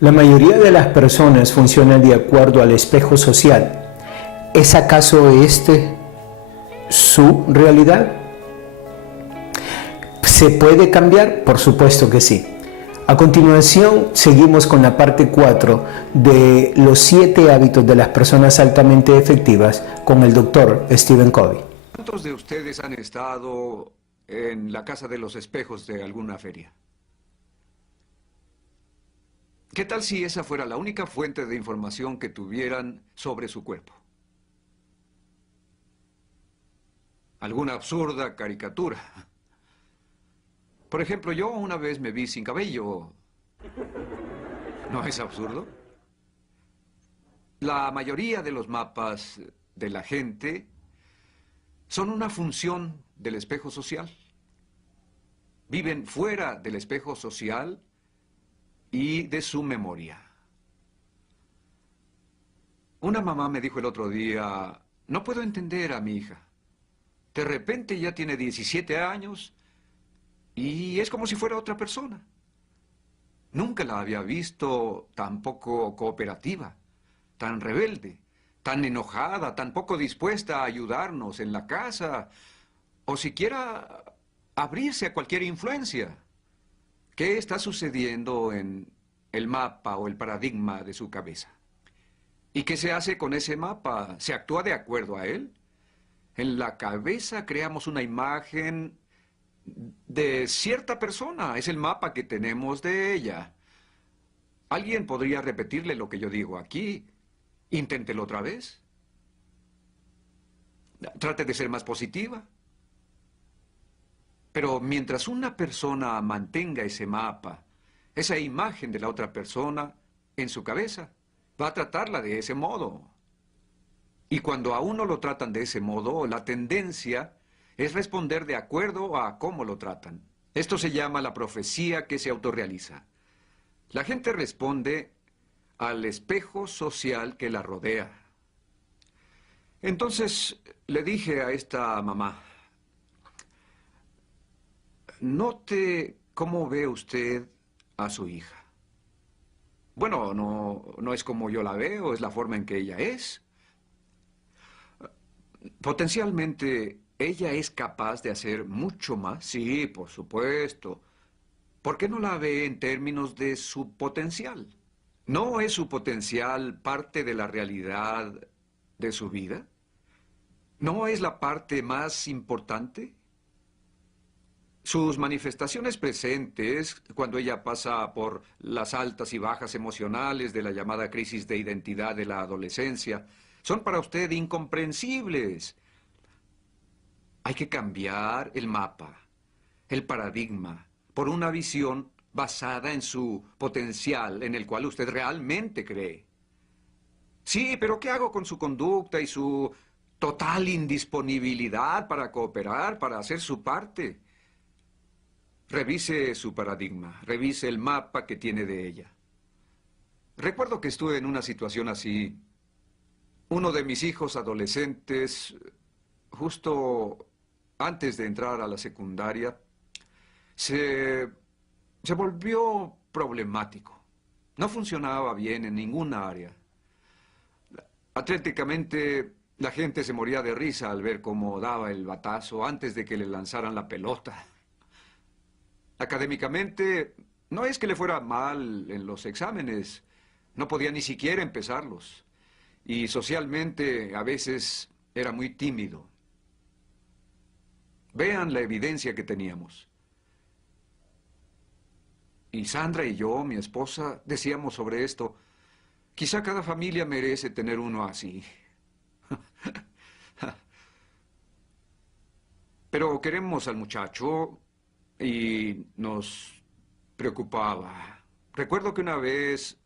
La mayoría de las personas funcionan de acuerdo al espejo social. ¿Es acaso este su realidad? ¿Se puede cambiar? Por supuesto que sí. A continuación, seguimos con la parte 4 de los 7 hábitos de las personas altamente efectivas con el doctor Stephen Covey. ¿Cuántos de ustedes han estado en la Casa de los Espejos de alguna feria? ¿Qué tal si esa fuera la única fuente de información que tuvieran sobre su cuerpo? Alguna absurda caricatura. Por ejemplo, yo una vez me vi sin cabello. ¿No es absurdo? La mayoría de los mapas de la gente son una función del espejo social. Viven fuera del espejo social y de su memoria. Una mamá me dijo el otro día, no puedo entender a mi hija. De repente ya tiene 17 años y es como si fuera otra persona. Nunca la había visto tan poco cooperativa, tan rebelde, tan enojada, tan poco dispuesta a ayudarnos en la casa o siquiera abrirse a cualquier influencia. ¿Qué está sucediendo en el mapa o el paradigma de su cabeza? ¿Y qué se hace con ese mapa? ¿Se actúa de acuerdo a él? En la cabeza creamos una imagen de cierta persona. Es el mapa que tenemos de ella. ¿Alguien podría repetirle lo que yo digo aquí? Inténtelo otra vez. Trate de ser más positiva. Pero mientras una persona mantenga ese mapa, esa imagen de la otra persona en su cabeza, va a tratarla de ese modo. Y cuando a uno lo tratan de ese modo, la tendencia es responder de acuerdo a cómo lo tratan. Esto se llama la profecía que se autorrealiza. La gente responde al espejo social que la rodea. Entonces le dije a esta mamá, note cómo ve usted a su hija. Bueno, no es como yo la veo, es la forma en que ella es. Potencialmente, ella es capaz de hacer mucho más. Sí, por supuesto. ¿Por qué no la ve en términos de su potencial? ¿No es su potencial parte de la realidad de su vida? ¿No es la parte más importante? Sus manifestaciones presentes, cuando ella pasa por las altas y bajas emocionales de la llamada crisis de identidad de la adolescencia, son para usted incomprensibles. Hay que cambiar el mapa, el paradigma, por una visión basada en su potencial, en el cual usted realmente cree. Sí, pero ¿qué hago con su conducta y su total indisponibilidad para cooperar, para hacer su parte? Revise su paradigma, revise el mapa que tiene de ella. Recuerdo que estuve en una situación así. Uno de mis hijos adolescentes, justo antes de entrar a la secundaria, se, se volvió problemático. No funcionaba bien en ninguna área. Atléticamente, la gente se moría de risa al ver cómo daba el batazo antes de que le lanzaran la pelota. Académicamente, no es que le fuera mal en los exámenes, no podía ni siquiera empezarlos. Y socialmente, a veces, era muy tímido. Vean la evidencia que teníamos. Y Sandra y yo, mi esposa, decíamos sobre esto, quizá cada familia merece tener uno así. Pero queremos al muchacho y nos preocupaba. Recuerdo que una vez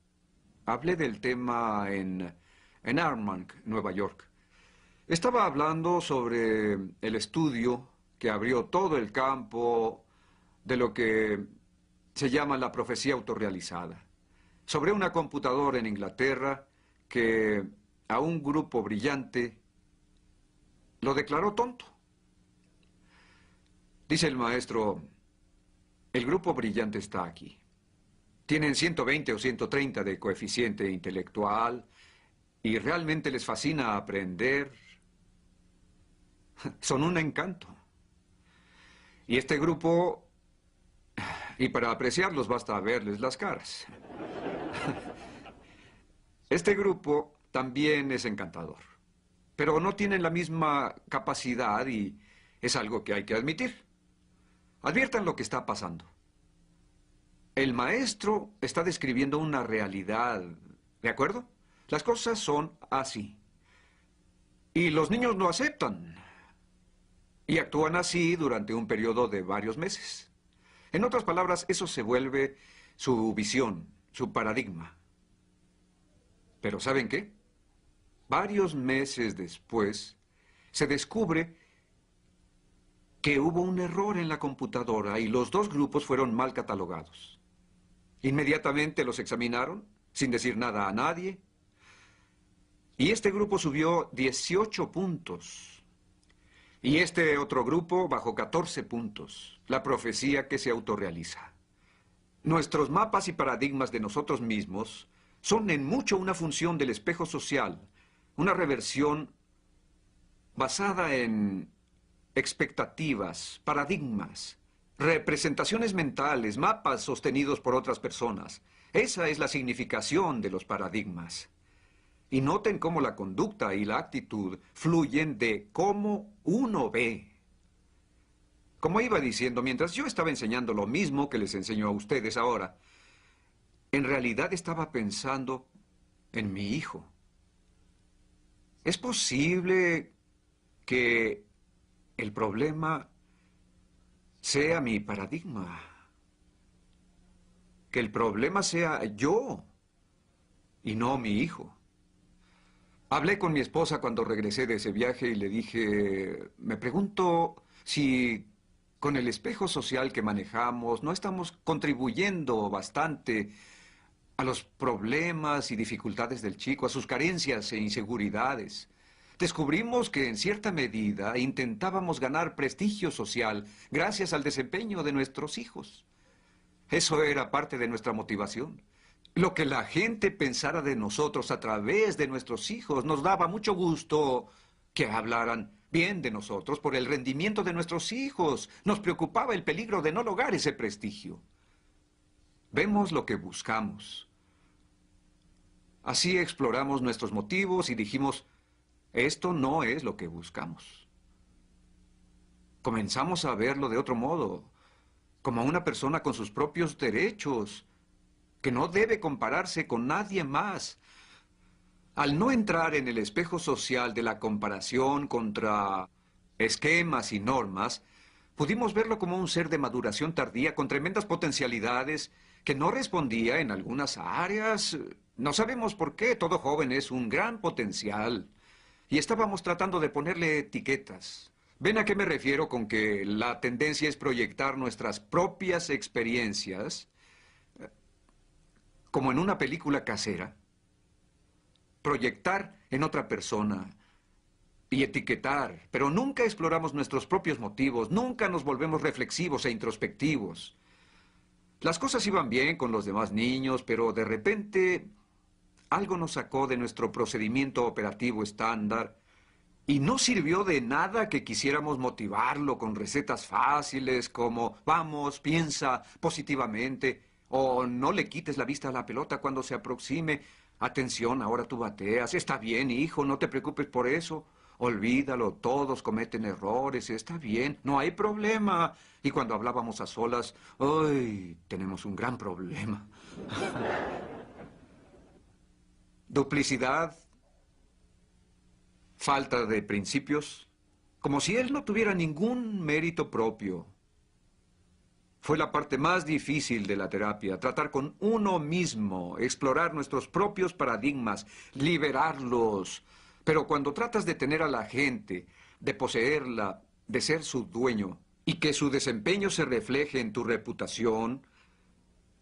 hablé del tema en Armonk, Nueva York. Estaba hablando sobre el estudio que abrió todo el campo de lo que se llama la profecía autorrealizada. Sobre una computadora en Inglaterra que a un grupo brillante lo declaró tonto. Dice el maestro, el grupo brillante está aquí. Tienen 120 o 130 de coeficiente intelectual y realmente les fascina aprender. Son un encanto. Y este grupo, y para apreciarlos basta verles las caras. Este grupo también es encantador, pero no tienen la misma capacidad y es algo que hay que admitir. Adviertan lo que está pasando. El maestro está describiendo una realidad, ¿de acuerdo? Las cosas son así. Y los niños lo aceptan. Y actúan así durante un periodo de varios meses. En otras palabras, eso se vuelve su visión, su paradigma. Pero ¿saben qué? Varios meses después, se descubre que hubo un error en la computadora y los dos grupos fueron mal catalogados. Inmediatamente los examinaron, sin decir nada a nadie, y este grupo subió 18 puntos. Y este otro grupo bajó 14 puntos. La profecía que se autorrealiza. Nuestros mapas y paradigmas de nosotros mismos son en mucho una función del espejo social, una reversión basada en expectativas, paradigmas, representaciones mentales, mapas sostenidos por otras personas. Esa es la significación de los paradigmas. Y noten cómo la conducta y la actitud fluyen de cómo uno ve. Como iba diciendo, mientras yo estaba enseñando lo mismo que les enseño a ustedes ahora, en realidad estaba pensando en mi hijo. ¿Es posible que el problema sea mi paradigma? Que el problema sea yo y no mi hijo. Hablé con mi esposa cuando regresé de ese viaje y le dije, me pregunto si con el espejo social que manejamos no estamos contribuyendo bastante a los problemas y dificultades del chico, a sus carencias e inseguridades. Descubrimos que en cierta medida intentábamos ganar prestigio social gracias al desempeño de nuestros hijos. Eso era parte de nuestra motivación. Lo que la gente pensara de nosotros a través de nuestros hijos nos daba mucho gusto que hablaran bien de nosotros por el rendimiento de nuestros hijos. Nos preocupaba el peligro de no lograr ese prestigio. Vemos lo que buscamos. Así exploramos nuestros motivos y dijimos, esto no es lo que buscamos. Comenzamos a verlo de otro modo, como una persona con sus propios derechos, que no debe compararse con nadie más. Al no entrar en el espejo social de la comparación contra esquemas y normas, pudimos verlo como un ser de maduración tardía con tremendas potencialidades que no respondía en algunas áreas. No sabemos por qué, todo joven es un gran potencial. Y estábamos tratando de ponerle etiquetas. ¿Ven a qué me refiero con que la tendencia es proyectar nuestras propias experiencias como en una película casera? Proyectar en otra persona y etiquetar, pero nunca exploramos nuestros propios motivos, nunca nos volvemos reflexivos e introspectivos. Las cosas iban bien con los demás niños, pero de repente algo nos sacó de nuestro procedimiento operativo estándar y no sirvió de nada que quisiéramos motivarlo con recetas fáciles como, vamos, piensa positivamente, o no le quites la vista a la pelota cuando se aproxime. Atención, ahora tú bateas. Está bien, hijo, no te preocupes por eso. Olvídalo, todos cometen errores, está bien, no hay problema. Y cuando hablábamos a solas, ¡ay! Tenemos un gran problema. Duplicidad, falta de principios, como si él no tuviera ningún mérito propio. Fue la parte más difícil de la terapia, tratar con uno mismo, explorar nuestros propios paradigmas, liberarlos. Pero cuando tratas de tener a la gente, de poseerla, de ser su dueño, y que su desempeño se refleje en tu reputación,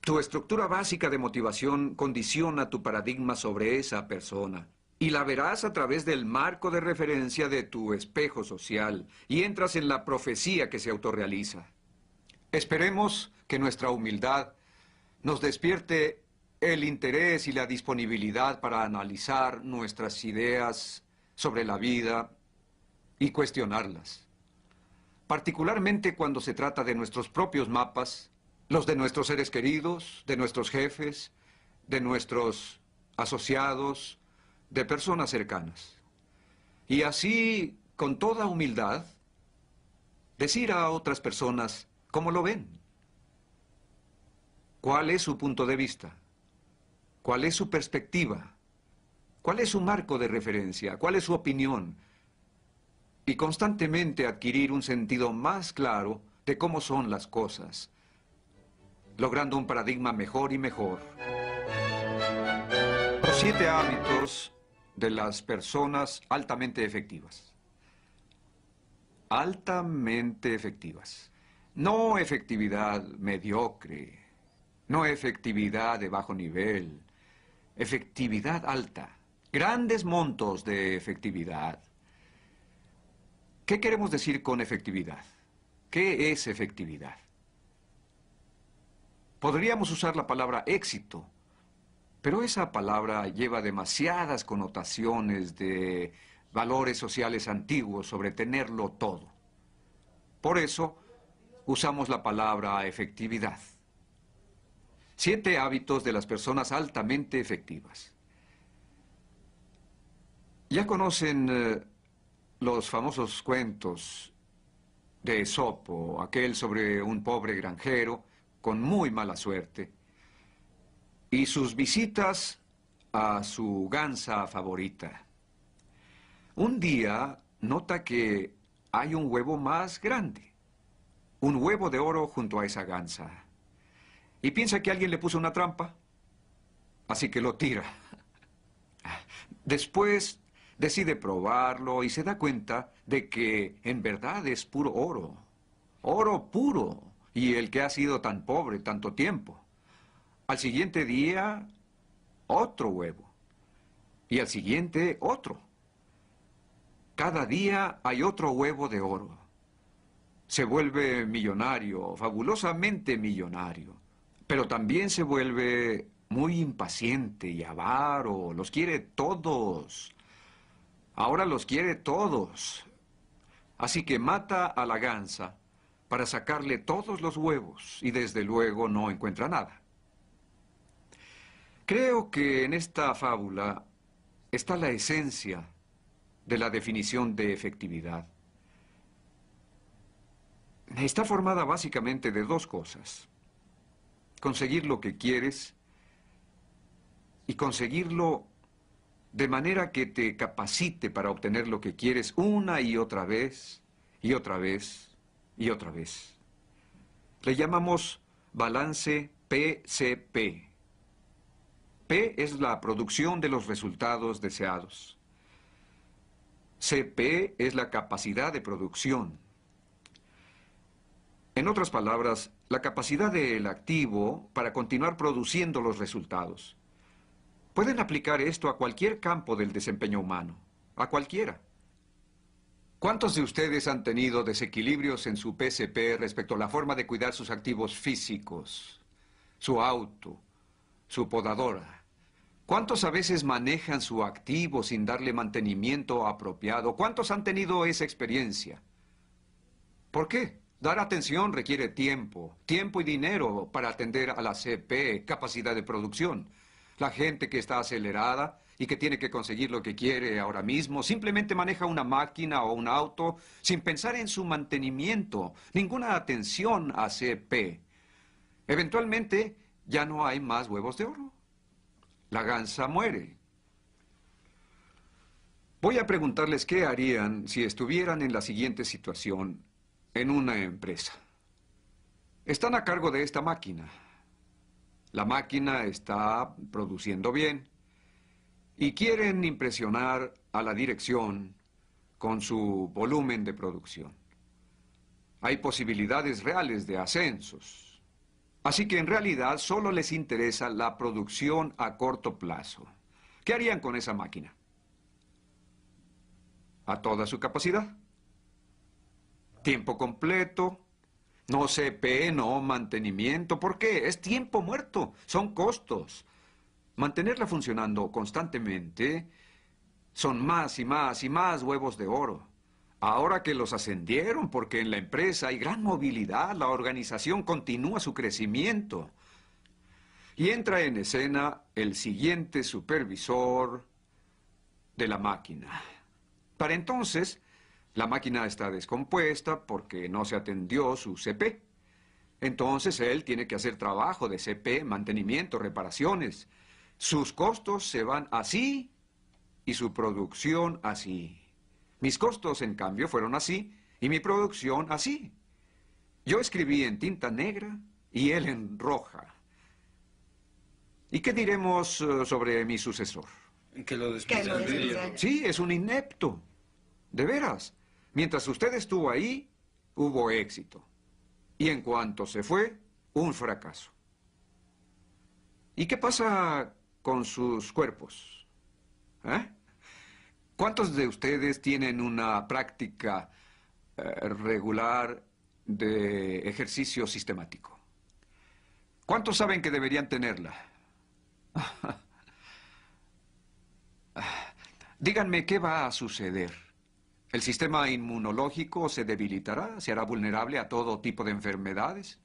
tu estructura básica de motivación condiciona tu paradigma sobre esa persona. Y la verás a través del marco de referencia de tu espejo social, y entras en la profecía que se autorrealiza. Esperemos que nuestra humildad nos despierte el interés y la disponibilidad para analizar nuestras ideas sobre la vida y cuestionarlas. Particularmente cuando se trata de nuestros propios mapas, los de nuestros seres queridos, de nuestros jefes, de nuestros asociados, de personas cercanas. Y así, con toda humildad, decir a otras personas cómo lo ven. ¿Cuál es su punto de vista? ¿Cuál es su perspectiva? ¿Cuál es su marco de referencia? ¿Cuál es su opinión? Y constantemente adquirir un sentido más claro de cómo son las cosas, logrando un paradigma mejor y mejor. Los 7 hábitos de las personas altamente efectivas. Altamente efectivas. No efectividad mediocre, no efectividad de bajo nivel, efectividad alta. Grandes montos de efectividad. ¿Qué queremos decir con efectividad? ¿Qué es efectividad? Podríamos usar la palabra éxito, pero esa palabra lleva demasiadas connotaciones de valores sociales antiguos sobre tenerlo todo. Por eso, usamos la palabra efectividad. 7 hábitos de las personas altamente efectivas. Ya conocen los famosos cuentos de Esopo, aquel sobre un pobre granjero con muy mala suerte, y sus visitas a su gansa favorita. Un día nota que hay un huevo más grande, un huevo de oro junto a esa gansa, y piensa que alguien le puso una trampa, así que lo tira. Después decide probarlo y se da cuenta de que en verdad es puro oro, oro puro, y el que ha sido tan pobre tanto tiempo. Al siguiente día, otro huevo, y al siguiente, otro. Cada día hay otro huevo de oro. Se vuelve millonario, fabulosamente millonario, pero también se vuelve muy impaciente y avaro, los quiere todos. Ahora los quiere todos. Así que mata a la gansa para sacarle todos los huevos y desde luego no encuentra nada. Creo que en esta fábula está la esencia de la definición de efectividad. Está formada básicamente de 2 cosas. Conseguir lo que quieres y conseguirlo de manera que te capacite para obtener lo que quieres una y otra vez, y otra vez, y otra vez. Le llamamos balance PCP. P es la producción de los resultados deseados. CP es la capacidad de producción. En otras palabras, la capacidad del activo para continuar produciendo los resultados. Pueden aplicar esto a cualquier campo del desempeño humano, a cualquiera. ¿Cuántos de ustedes han tenido desequilibrios en su PCP respecto a la forma de cuidar sus activos físicos, su auto, su podadora? ¿Cuántos a veces manejan su activo sin darle mantenimiento apropiado? ¿Cuántos han tenido esa experiencia? ¿Por qué? Dar atención requiere tiempo y dinero para atender a la CP, capacidad de producción. La gente que está acelerada y que tiene que conseguir lo que quiere ahora mismo simplemente maneja una máquina o un auto sin pensar en su mantenimiento, ninguna atención a CP. Eventualmente ya no hay más huevos de oro. La gansa muere. Voy a preguntarles qué harían si estuvieran en la siguiente situación en una empresa. Están a cargo de esta máquina. La máquina está produciendo bien y quieren impresionar a la dirección con su volumen de producción. Hay posibilidades reales de ascensos. Así que en realidad solo les interesa la producción a corto plazo. ¿Qué harían con esa máquina? A toda su capacidad. Tiempo completo, No CP, no mantenimiento. ¿Por qué? Es tiempo muerto. Son costos. Mantenerla funcionando constantemente son más y más y más huevos de oro. Ahora que los ascendieron, porque en la empresa hay gran movilidad, la organización continúa su crecimiento. Y entra en escena el siguiente supervisor de la máquina. Para entonces, la máquina está descompuesta porque no se atendió su CP. Entonces él tiene que hacer trabajo de CP, mantenimiento, reparaciones. Sus costos se van así y su producción así. Mis costos, en cambio, fueron así y mi producción así. Yo escribí en tinta negra y él en roja. ¿Y qué diremos sobre mi sucesor? Que lo despidieron. Sí, es un inepto. De veras. Mientras usted estuvo ahí, hubo éxito. Y en cuanto se fue, un fracaso. ¿Y qué pasa con sus cuerpos? ¿Eh? ¿Cuántos de ustedes tienen una práctica regular de ejercicio sistemático? ¿Cuántos saben que deberían tenerla? Díganme, ¿qué va a suceder? ¿El sistema inmunológico se debilitará? ¿Se hará vulnerable a todo tipo de enfermedades?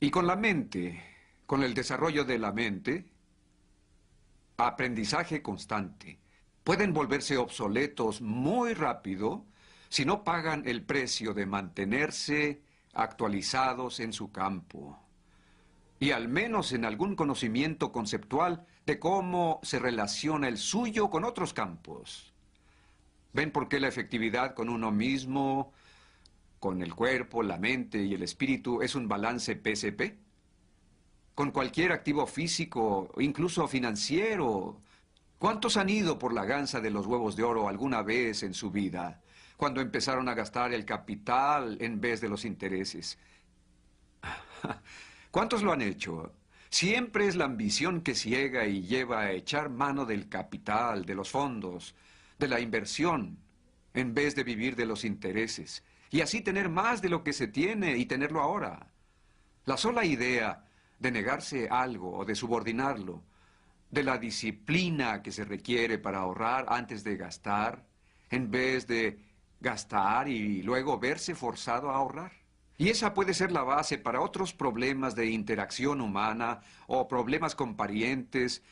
Y con la mente, con el desarrollo de la mente, aprendizaje constante, pueden volverse obsoletos muy rápido si no pagan el precio de mantenerse actualizados en su campo. Y al menos en algún conocimiento conceptual de cómo se relaciona el suyo con otros campos. ¿Ven por qué la efectividad con uno mismo, con el cuerpo, la mente y el espíritu es un balance PCP? Con cualquier activo físico, incluso financiero. ¿Cuántos han ido por la gansa de los huevos de oro alguna vez en su vida, cuando empezaron a gastar el capital en vez de los intereses? ¿Cuántos lo han hecho? Siempre es la ambición que ciega y lleva a echar mano del capital, de los fondos, de la inversión, en vez de vivir de los intereses, y así tener más de lo que se tiene y tenerlo ahora. La sola idea de negarse algo o de subordinarlo, de la disciplina que se requiere para ahorrar antes de gastar, en vez de gastar y luego verse forzado a ahorrar. Y esa puede ser la base para otros problemas de interacción humana o problemas con parientes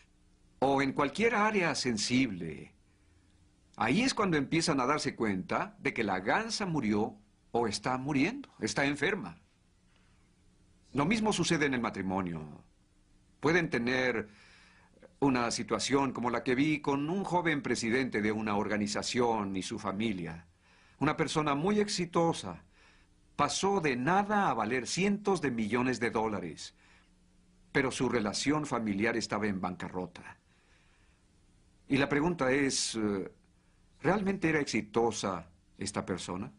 o en cualquier área sensible. Ahí es cuando empiezan a darse cuenta de que la gansa murió o está muriendo, está enferma. Lo mismo sucede en el matrimonio. Pueden tener una situación como la que vi con un joven presidente de una organización y su familia. Una persona muy exitosa. Pasó de nada a valer cientos de millones de dólares. Pero su relación familiar estaba en bancarrota. Y la pregunta es, ¿realmente era exitosa esta persona?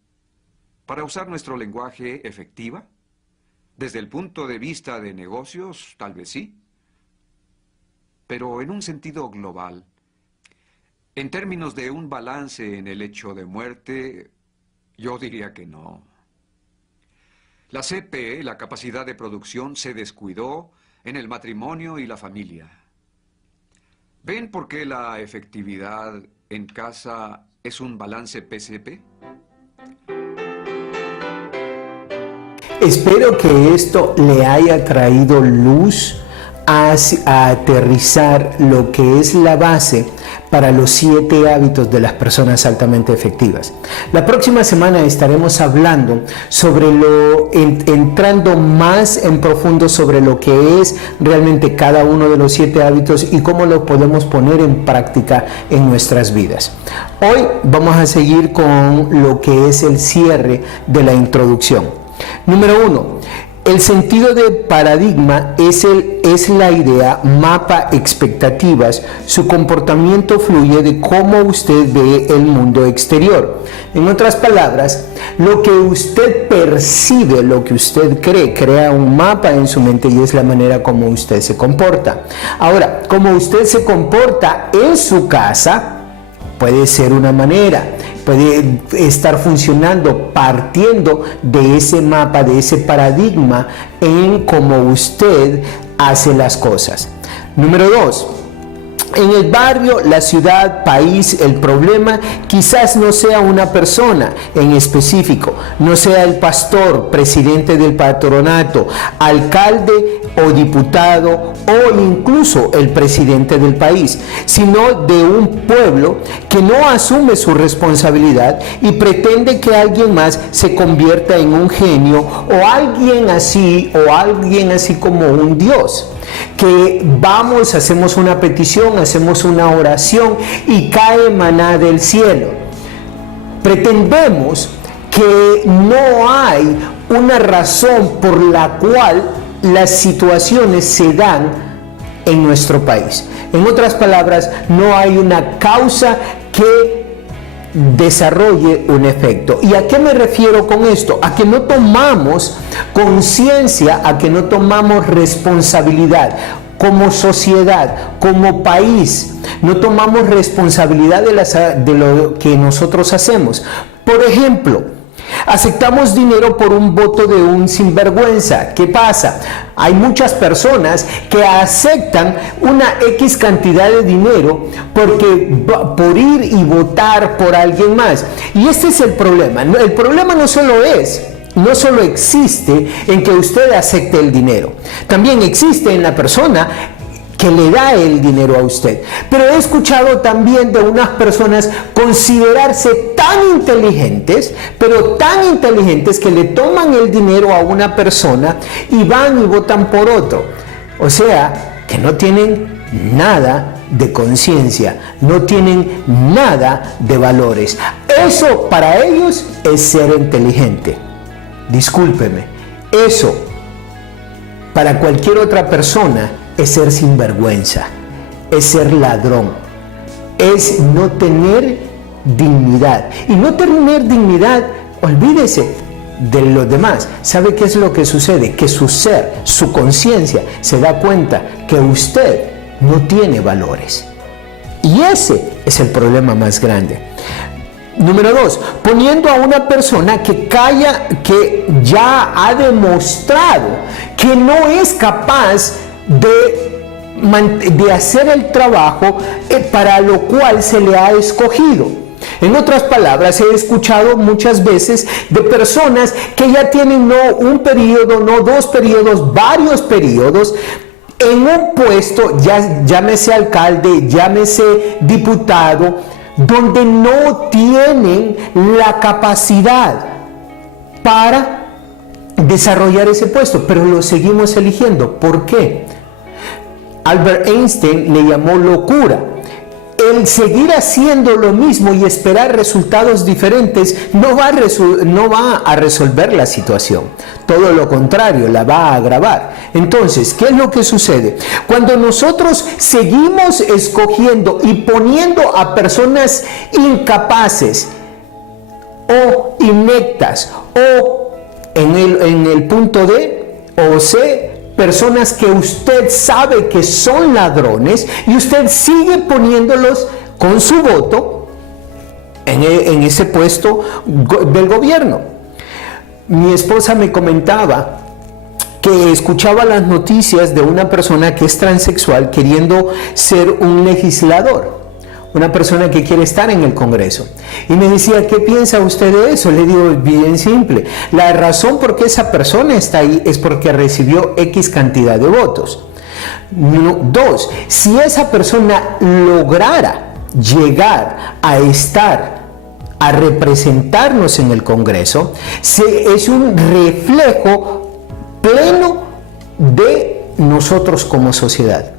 Para usar nuestro lenguaje, ¿efectiva? Desde el punto de vista de negocios, tal vez sí. Pero en un sentido global, en términos de un balance en el hecho de muerte, yo diría que no. La CP, la capacidad de producción, se descuidó en el matrimonio y la familia. ¿Ven por qué la efectividad en casa es un balance PCP? Espero que esto le haya traído luz a aterrizar lo que es la base para los 7 hábitos de las personas altamente efectivas. La próxima semana estaremos hablando sobre entrando más en profundo sobre lo que es realmente cada uno de los 7 hábitos y cómo lo podemos poner en práctica en nuestras vidas. Hoy vamos a seguir con lo que es el cierre de la introducción. Número 1. El sentido de paradigma es la idea, mapa expectativas, su comportamiento fluye de cómo usted ve el mundo exterior. En otras palabras, lo que usted percibe, lo que usted cree, crea un mapa en su mente y es la manera como usted se comporta. Ahora, como usted se comporta en su casa, puede ser una manera, puede estar funcionando partiendo de ese mapa, de ese paradigma en cómo usted hace las cosas. Número 2. En el barrio, la ciudad, país, el problema quizás no sea una persona en específico, no sea el pastor, presidente del patronato, alcalde o diputado o incluso el presidente del país, sino de un pueblo que no asume su responsabilidad y pretende que alguien más se convierta en un genio o alguien así como un Dios. Que vamos, hacemos una petición, hacemos una oración y cae maná del cielo. Pretendemos que no hay una razón por la cual las situaciones se dan en nuestro país. En otras palabras, no hay una causa que desarrolle un efecto. ¿Y a qué me refiero con esto? A que no tomamos conciencia, a que no tomamos responsabilidad como sociedad, como país, no tomamos responsabilidad de lo que nosotros hacemos. Por ejemplo, aceptamos dinero por un voto de un sinvergüenza. ¿Qué pasa? Hay muchas personas que aceptan una X cantidad de dinero por ir y votar por alguien más. Y este es el problema. El problema no solo existe en que usted acepte el dinero. También existe en la persona que le da el dinero a usted. Pero he escuchado también de unas personas considerarse tan inteligentes, pero tan inteligentes que le toman el dinero a una persona y van y votan por otro. O sea, que no tienen nada de conciencia, no tienen nada de valores. Eso para ellos es ser inteligente. Discúlpeme, eso para cualquier otra persona es ser sinvergüenza, es ser ladrón, es no tener dignidad. Y no tener dignidad, olvídese de los demás. ¿Sabe qué es lo que sucede? Que su ser, su conciencia, se da cuenta que usted no tiene valores. Y ese es el problema más grande. Número 2, poniendo a una persona que ya ha demostrado que no es capaz de hacer el trabajo para lo cual se le ha escogido. En otras palabras, he escuchado muchas veces de personas que ya tienen no un periodo, no 2 periodos, varios periodos en un puesto, llámese alcalde, llámese diputado, donde no tienen la capacidad para desarrollar ese puesto, pero lo seguimos eligiendo. ¿Por qué? Albert Einstein le llamó locura. El seguir haciendo lo mismo y esperar resultados diferentes no va a resolver la situación. Todo lo contrario, la va a agravar. Entonces, ¿qué es lo que sucede? Cuando nosotros seguimos escogiendo y poniendo a personas incapaces o ineptas o en el punto D o C, personas que usted sabe que son ladrones y usted sigue poniéndolos con su voto en ese puesto del gobierno. Mi esposa me comentaba que escuchaba las noticias de una persona que es transexual queriendo ser un legislador, una persona que quiere estar en el Congreso. Y me decía, ¿qué piensa usted de eso? Le digo, bien simple. La razón por qué esa persona está ahí es porque recibió X cantidad de votos. 2, si esa persona lograra llegar a representarnos en el Congreso, es un reflejo pleno de nosotros como sociedad.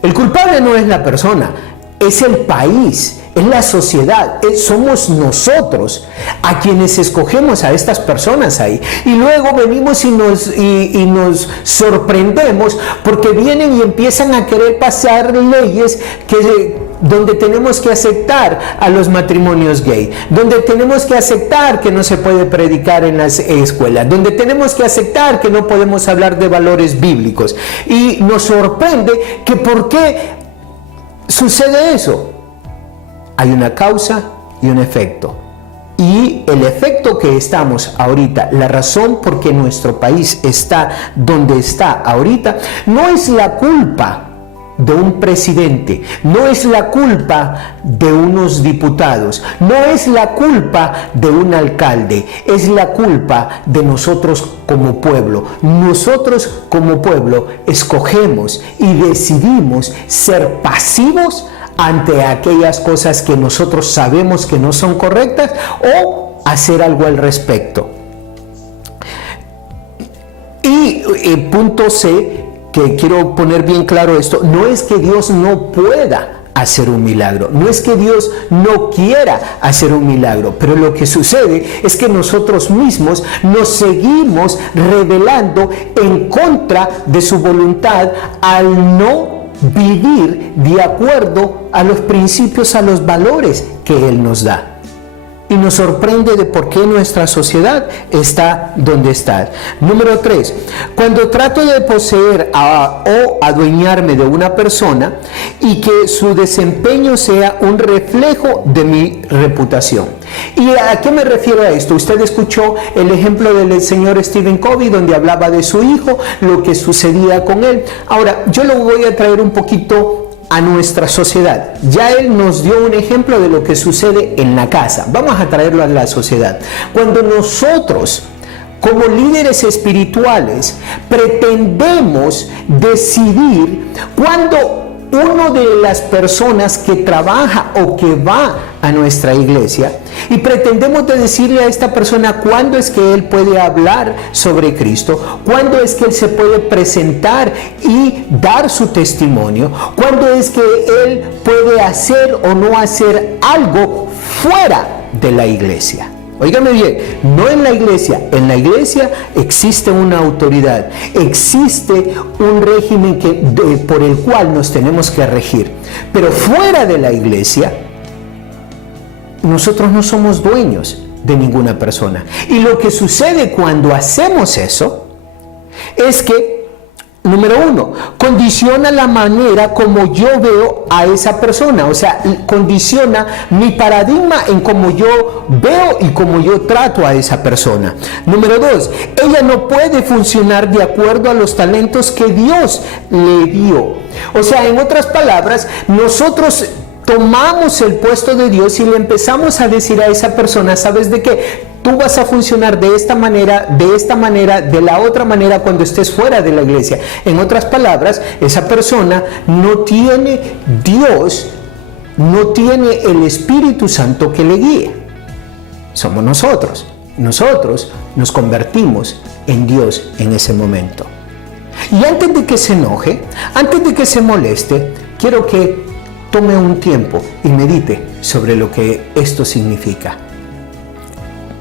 El culpable no es la persona, es el país, es la sociedad, somos nosotros a quienes escogemos a estas personas ahí. Y luego venimos y nos sorprendemos porque vienen y empiezan a querer pasar leyes donde tenemos que aceptar a los matrimonios gay, donde tenemos que aceptar que no se puede predicar en las escuelas, donde tenemos que aceptar que no podemos hablar de valores bíblicos. Y nos sorprende que por qué sucede eso. Hay una causa y un efecto. Y el efecto que estamos ahorita, la razón por qué nuestro país está donde está ahorita, no es la culpa de un presidente, no es la culpa de unos diputados, no es la culpa de un alcalde, es la culpa de nosotros como pueblo. Nosotros como pueblo escogemos y decidimos ser pasivos ante aquellas cosas que nosotros sabemos que no son correctas o hacer algo al respecto. Y punto C, que quiero poner bien claro esto, no es que Dios no pueda hacer un milagro, no es que Dios no quiera hacer un milagro, pero lo que sucede es que nosotros mismos nos seguimos rebelando en contra de su voluntad al no vivir de acuerdo a los principios, a los valores que Él nos da. Y nos sorprende de por qué nuestra sociedad está donde está. Número 3, cuando trato de poseer o adueñarme de una persona y que su desempeño sea un reflejo de mi reputación. ¿Y a qué me refiero a esto? Usted escuchó el ejemplo del señor Stephen Covey, donde hablaba de su hijo, lo que sucedía con él. Ahora, yo lo voy a traer un poquito a nuestra sociedad. Ya él nos dio un ejemplo de lo que sucede en la casa. Vamos a traerlo a la sociedad. Cuando nosotros, como líderes espirituales, pretendemos decidir cuándo uno de las personas que trabaja o que va a nuestra iglesia y pretendemos de decirle a esta persona cuándo es que él puede hablar sobre Cristo, cuándo es que él se puede presentar y dar su testimonio, cuándo es que él puede hacer o no hacer algo fuera de la iglesia. Óigame bien, no en la iglesia existe una autoridad, existe un régimen por el cual nos tenemos que regir, pero fuera de la iglesia, nosotros no somos dueños de ninguna persona. Y lo que sucede cuando hacemos eso es que, número 1, condiciona la manera como yo veo a esa persona, o sea, condiciona mi paradigma en cómo yo veo y cómo yo trato a esa persona. Número 2, ella no puede funcionar de acuerdo a los talentos que Dios le dio. O sea, en otras palabras, nosotros tomamos el puesto de Dios y le empezamos a decir a esa persona, ¿sabes de qué? Tú vas a funcionar de esta manera, de la otra manera cuando estés fuera de la iglesia. En otras palabras, esa persona no tiene Dios, no tiene el Espíritu Santo que le guíe. Somos nosotros. Nosotros nos convertimos en Dios en ese momento. Y antes de que se enoje, antes de que se moleste, quiero que tome un tiempo y medite sobre lo que esto significa.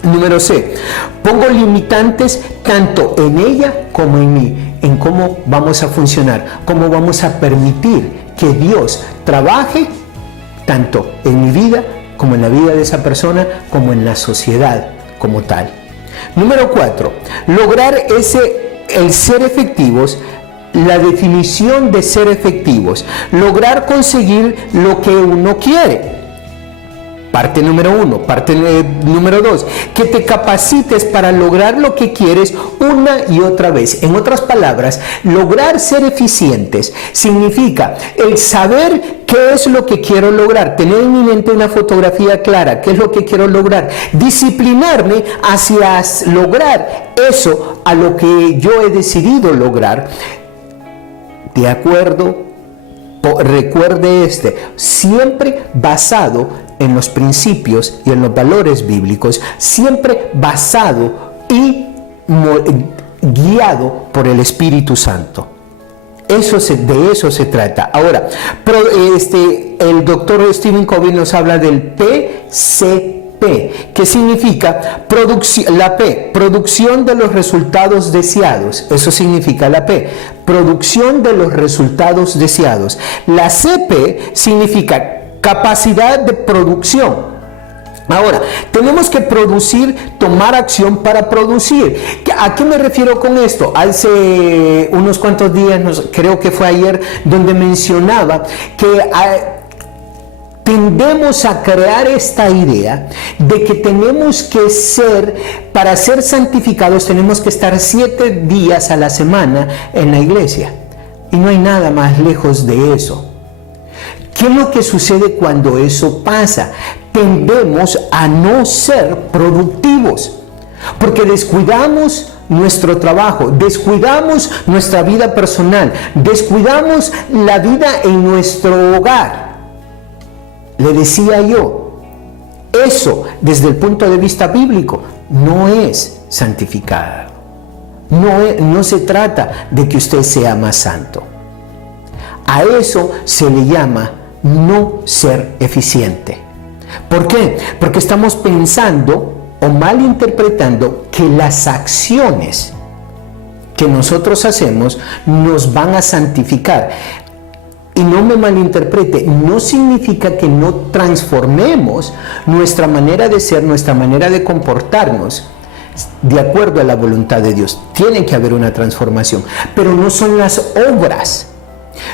Número C, pongo limitantes tanto en ella como en mí, en cómo vamos a funcionar, cómo vamos a permitir que Dios trabaje tanto en mi vida como en la vida de esa persona, como en la sociedad como tal. Número 4, lograr el ser efectivos. La definición de ser efectivos, lograr conseguir lo que uno quiere. Parte número 1. Parte número 2, que te capacites para lograr lo que quieres una y otra vez. En otras palabras, lograr ser eficientes significa el saber qué es lo que quiero lograr, tener en mi mente una fotografía clara, qué es lo que quiero lograr, disciplinarme hacia lograr eso a lo que yo he decidido lograr. De acuerdo, recuerde siempre basado en los principios y en los valores bíblicos, siempre basado y guiado por el Espíritu Santo. De eso se trata. Ahora, el doctor Stephen Covey nos habla del PCP, que significa la P, producción de los resultados deseados. Eso significa la P, producción de los resultados deseados. La CP significa capacidad de producción. Ahora, tenemos que producir, tomar acción para producir. ¿A qué me refiero con esto? Hace unos cuantos días, creo que fue ayer, donde mencionaba que tendemos a crear esta idea de que tenemos que para ser santificados, tenemos que estar 7 días a la semana en la iglesia. Y no hay nada más lejos de eso. ¿Qué es lo que sucede cuando eso pasa? Tendemos a no ser productivos, porque descuidamos nuestro trabajo, descuidamos nuestra vida personal, descuidamos la vida en nuestro hogar. Le decía yo, eso desde el punto de vista bíblico no es santificado. No se trata de que usted sea más santo. A eso se le llama no ser eficiente. ¿Por qué? Porque estamos pensando o malinterpretando que las acciones que nosotros hacemos nos van a santificar. Y no me malinterprete, no significa que no transformemos nuestra manera de ser, nuestra manera de comportarnos de acuerdo a la voluntad de Dios. Tiene que haber una transformación, pero no son las obras.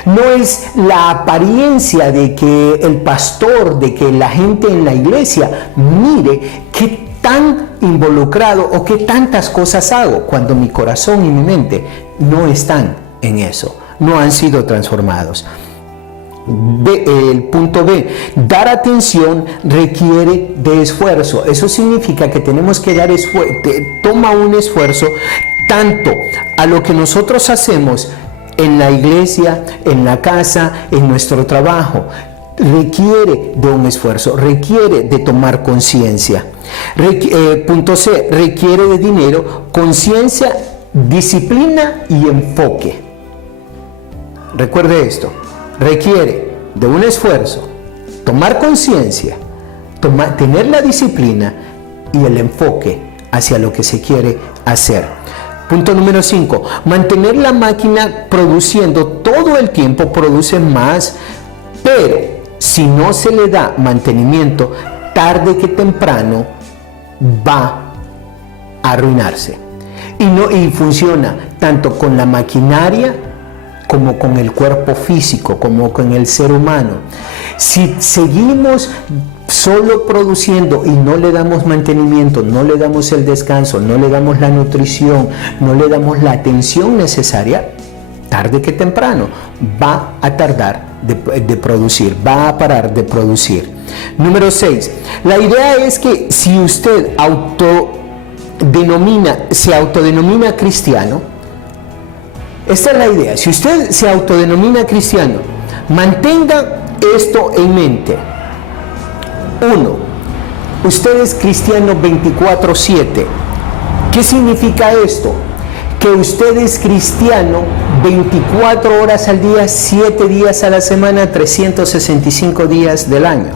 No es la apariencia de que el pastor, de que la gente en la iglesia mire qué tan involucrado o qué tantas cosas hago, cuando mi corazón y mi mente no están en eso, no han sido transformados. El punto B, dar atención requiere de esfuerzo. Eso significa que tenemos que dar esfuerzo, toma un esfuerzo tanto a lo que nosotros hacemos en la iglesia, en la casa, en nuestro trabajo. Requiere de un esfuerzo, requiere de tomar conciencia. Punto C, requiere de dinero, conciencia, disciplina y enfoque. Recuerde esto. Requiere de un esfuerzo, tomar conciencia, tener la disciplina y el enfoque hacia lo que se quiere hacer. Punto número 5. Mantener la máquina produciendo todo el tiempo produce más, pero si no se le da mantenimiento, tarde que temprano va a arruinarse. Y funciona tanto con la maquinaria como con el cuerpo físico, como con el ser humano. Si seguimos solo produciendo y no le damos mantenimiento, no le damos el descanso, no le damos la nutrición, no le damos la atención necesaria, tarde que temprano va a tardar de producir, va a parar de producir. Número 6. La idea es que si usted se autodenomina cristiano, esta es la idea. Si usted se autodenomina cristiano, mantenga esto en mente. 1. Usted es cristiano 24/7. ¿Qué significa esto? Que usted es cristiano 24 horas al día, 7 días a la semana, 365 días del año.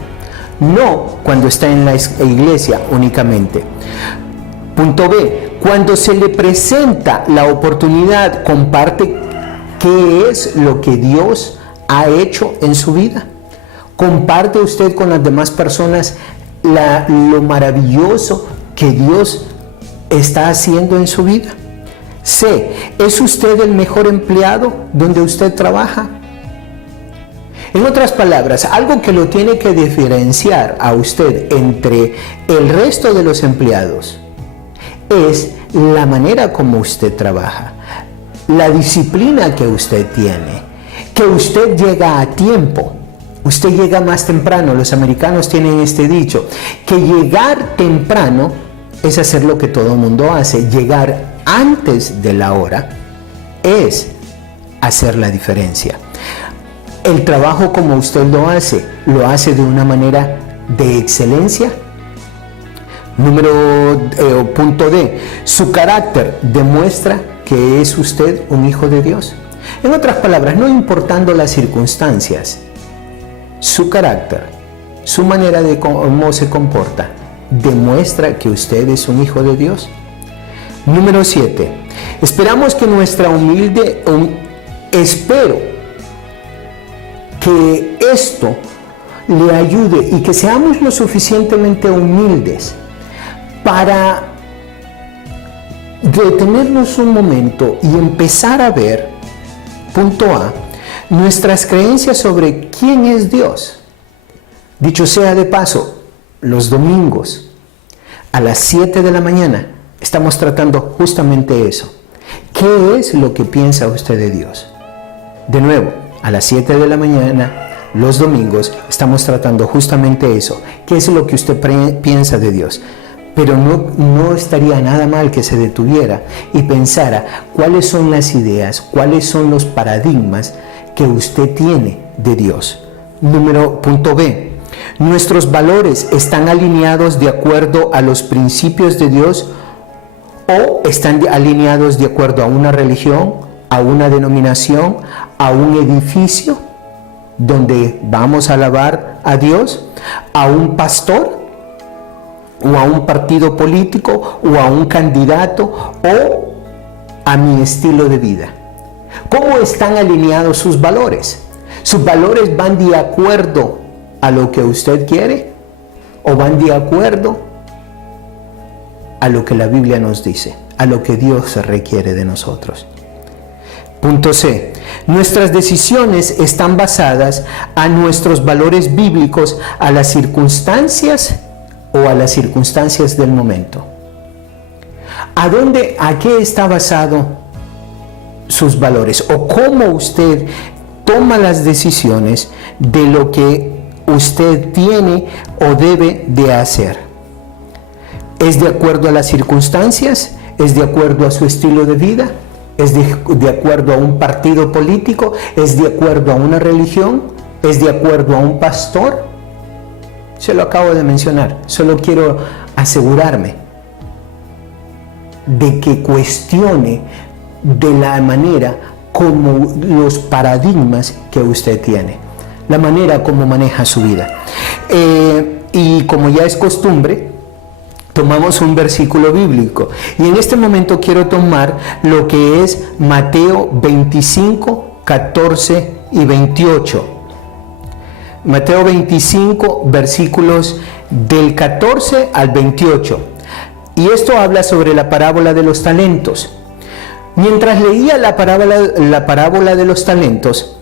No cuando está en la iglesia únicamente. Punto B. Cuando se le presenta la oportunidad, comparte qué es lo que Dios ha hecho en su vida. Comparte usted con las demás personas lo maravilloso que Dios está haciendo en su vida. C. ¿Es usted el mejor empleado donde usted trabaja? En otras palabras, algo que lo tiene que diferenciar a usted entre el resto de los empleados es la manera como usted trabaja, la disciplina que usted tiene, que usted llega a tiempo, usted llega más temprano. Los americanos tienen este dicho, que llegar temprano es hacer lo que todo el mundo hace. Llegar antes de la hora es hacer la diferencia. El trabajo como usted lo hace de una manera de excelencia. Punto D. Su carácter demuestra que es usted un hijo de Dios. En otras palabras, no importando las circunstancias, su carácter, su manera de cómo se comporta, demuestra que usted es un hijo de Dios. Número 7. Esperamos que espero que esto le ayude y que seamos lo suficientemente humildes para detenernos un momento y empezar a ver, punto A, nuestras creencias sobre quién es Dios. Dicho sea de paso, los domingos a las 7 de la mañana estamos tratando justamente eso. ¿Qué es lo que piensa usted de Dios? De nuevo, a las 7 de la mañana, los domingos, estamos tratando justamente eso. ¿Qué es lo que usted piensa de Dios? Pero no estaría nada mal que se detuviera y pensara cuáles son las ideas, cuáles son los paradigmas que usted tiene de Dios. Punto B. ¿Nuestros valores están alineados de acuerdo a los principios de Dios o están alineados de acuerdo a una religión, a una denominación, a un edificio donde vamos a alabar a Dios, a un pastor o a un partido político o a un candidato o a mi estilo de vida? ¿Cómo están alineados sus valores? ¿Sus valores van de acuerdo a lo que usted quiere o van de acuerdo a lo que la Biblia nos dice, a lo que Dios requiere de nosotros? Punto C. ¿Nuestras decisiones están basadas a nuestros valores bíblicos, a las circunstancias o a las circunstancias del momento? ¿A qué está basado sus valores? ¿O cómo usted toma las decisiones de lo que usted tiene o debe de hacer? ¿Es de acuerdo a las circunstancias? ¿Es de acuerdo a su estilo de vida? ¿Es de acuerdo a un partido político? ¿Es de acuerdo a una religión? ¿Es de acuerdo a un pastor? Se lo acabo de mencionar. Solo quiero asegurarme de que cuestione de la manera como los paradigmas que usted tiene, la manera como maneja su vida. Y como ya es costumbre, tomamos un versículo bíblico. Y en este momento quiero tomar lo que es Mateo 25, 14 y 28. Mateo 25, versículos del 14 al 28. Y esto habla sobre la parábola de los talentos. Mientras leía la parábola de los talentos,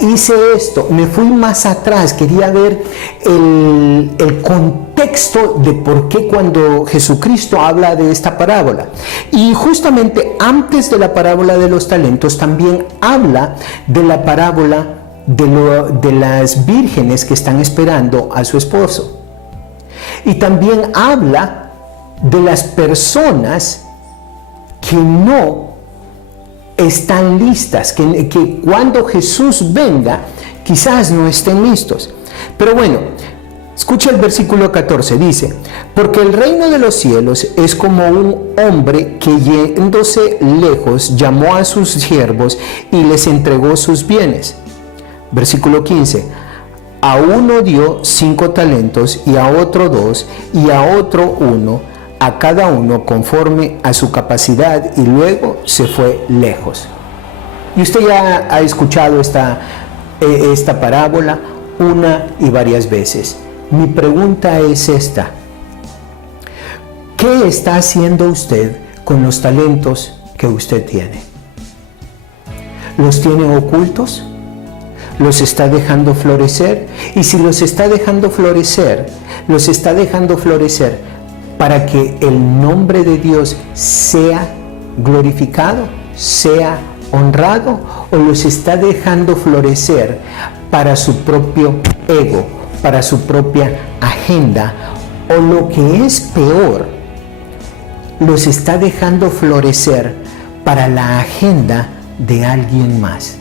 hice esto, me fui más atrás, quería ver el contexto de por qué cuando Jesucristo habla de esta parábola. Y justamente antes de la parábola de los talentos también habla de la parábola de las vírgenes que están esperando a su esposo. Y también habla de las personas que no están listas, que cuando Jesús venga quizás no estén listos. Pero bueno, escucha el versículo 14, dice: porque el reino de los cielos es como un hombre que, yéndose lejos, llamó a sus siervos y les entregó sus bienes. Versículo 15: a uno dio 5 talentos, y a otro 2, y a otro 1, a cada uno conforme a su capacidad, y luego se fue lejos. Y usted ya ha escuchado esta parábola una y varias veces. Mi pregunta es esta: ¿qué está haciendo usted con los talentos que usted tiene? ¿Los tiene ocultos? ¿Los está dejando florecer? Y si los está dejando florecer, los está dejando florecer para que el nombre de Dios sea glorificado, sea honrado, o los está dejando florecer para su propio ego, para su propia agenda, o lo que es peor, los está dejando florecer para la agenda de alguien más,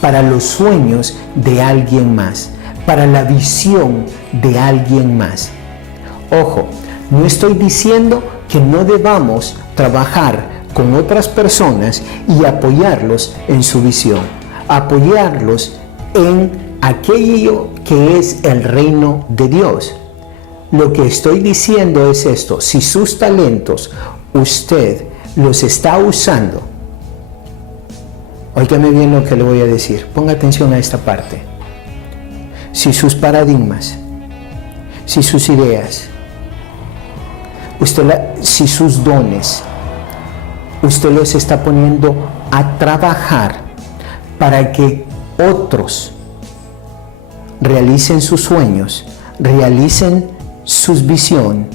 para los sueños de alguien más, para la visión de alguien más. Ojo, no estoy diciendo que no debamos trabajar con otras personas y apoyarlos en su visión, apoyarlos en aquello que es el reino de Dios. Lo que estoy diciendo es esto: si sus talentos usted los está usando, óigame bien lo que le voy a decir, ponga atención a esta parte. Si sus paradigmas, si sus ideas, si sus dones, usted los está poniendo a trabajar para que otros realicen sus sueños, realicen sus visiones.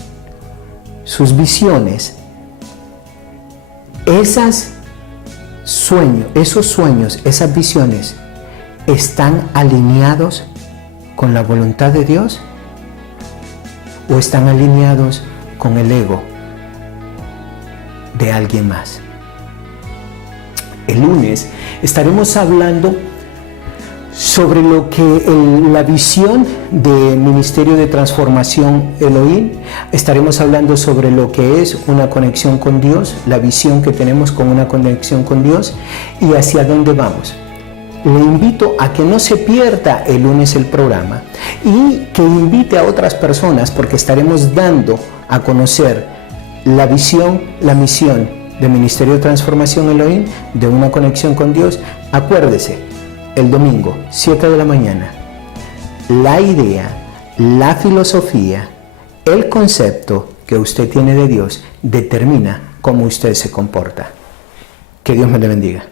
Esos sueños, esas visiones, ¿están alineados con la voluntad de Dios? ¿O están alineados con el ego de alguien más? El lunes estaremos hablando sobre lo que la visión del Ministerio de Transformación Elohim. Estaremos hablando sobre lo que es una conexión con Dios, la visión que tenemos con una conexión con Dios y hacia dónde vamos. Le invito a que no se pierda el lunes el programa y que invite a otras personas, porque estaremos dando a conocer la visión, la misión del Ministerio de Transformación Elohim, de una conexión con Dios. Acuérdese, el domingo, 7 de la mañana, la idea, la filosofía, el concepto que usted tiene de Dios determina cómo usted se comporta. Que Dios me le bendiga.